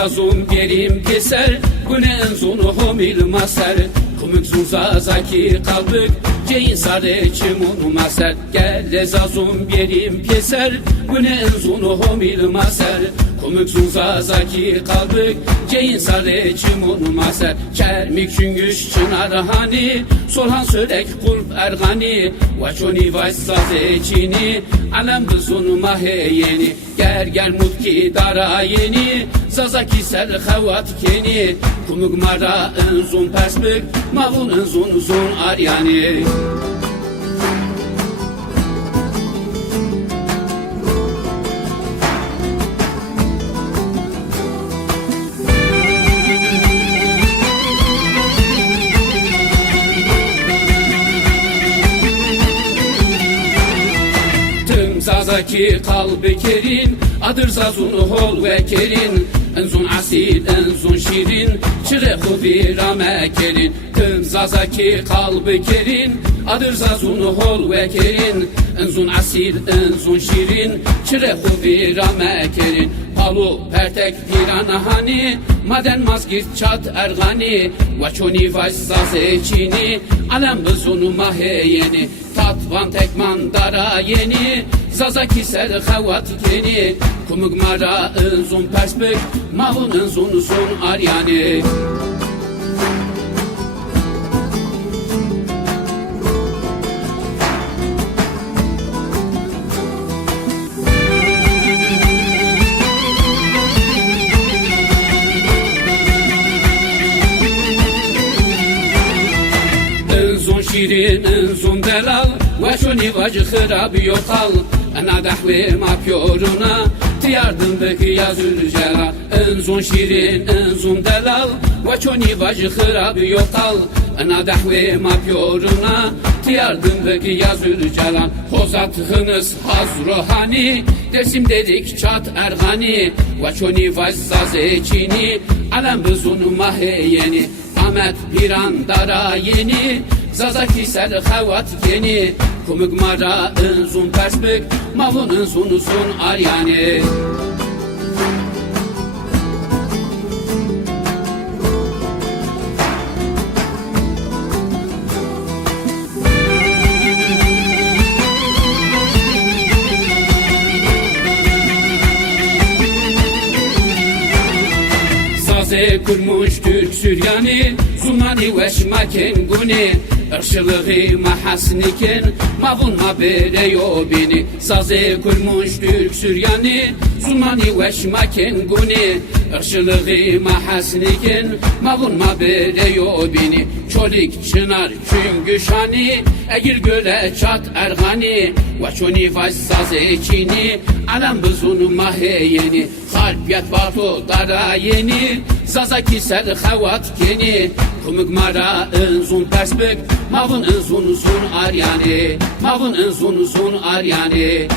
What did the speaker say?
zazum gerim keser, günen zunu homil maser. Kumuk zunza zaki kalbik, ceyin sare çimun maser. Gel zazum gerim keser, günen zunu homil maser. Kumuk zunza zaki kalbik, ceyin sare çimun maser. Çermik çüngüş çınar hani, solhan sörek kulp ergani. Vaçoni vaçsaze çini, alem bızun maheyeni. Ger mutki dara yeni, zazaki sel xevat keni. Kumuk mara enzun perspik, mavun enzun zun aryani. Zazaki kalbi kerin, adır zazun hol ve kerin. Enzun asil, enzun şirin, çıre huvi rame kerin. Tüm zazaki kalbi kerin, adır zazun hol ve kerin. Enzun asil, enzun şirin, çıre huvi rame kerin. Palu pertek pirana hani, maden mazgir çat ergani. Vaçoni vaş zaze çini, alem bızun maheyeni. Tatvan tekman dara yeni, zazaki sel xevat keni. Kumuk mara enzun perspik, mavun enzun sun aryani. Enzun şirin, enzun delal, vaçoni vacı xırab yokal. Ana dahve mapyoruna, tiyardındaki yazül celal. Enzun şirin, enzun delal, vaçoni vacı xırab yokal. Ana dahve mapyoruna, tiyardındaki yazül celal. Hozat hınız hazrohani, dersim dedik çat ergani. Vaçoni vaç saze çini, alem bızun maheyeni. Ahmet piran dara yeni, zazaki sel xevat keni. Kumuk mara enzun perspik, mavun enzun sun aryani. Saze kurmuş Türk Süryani, Zumani ve şmaken guni. Irşılığı mahasniken, mavun habere yo beni. Saze kurmuş Türk Süryani, Zumani ve şmaken guni. Irşılığı mahasniken, mavun habere yo beni. Çolik çınar çüngüşani, egir göle çat ergani. Vaçoni vaç saze çini, alem bızun maheyeni. Harpiyat bato dara yeni, zazaki sel xevat keni. Kumuk mara enzun perspik, mavun enzun sun aryani. Mavun enzun sun aryani.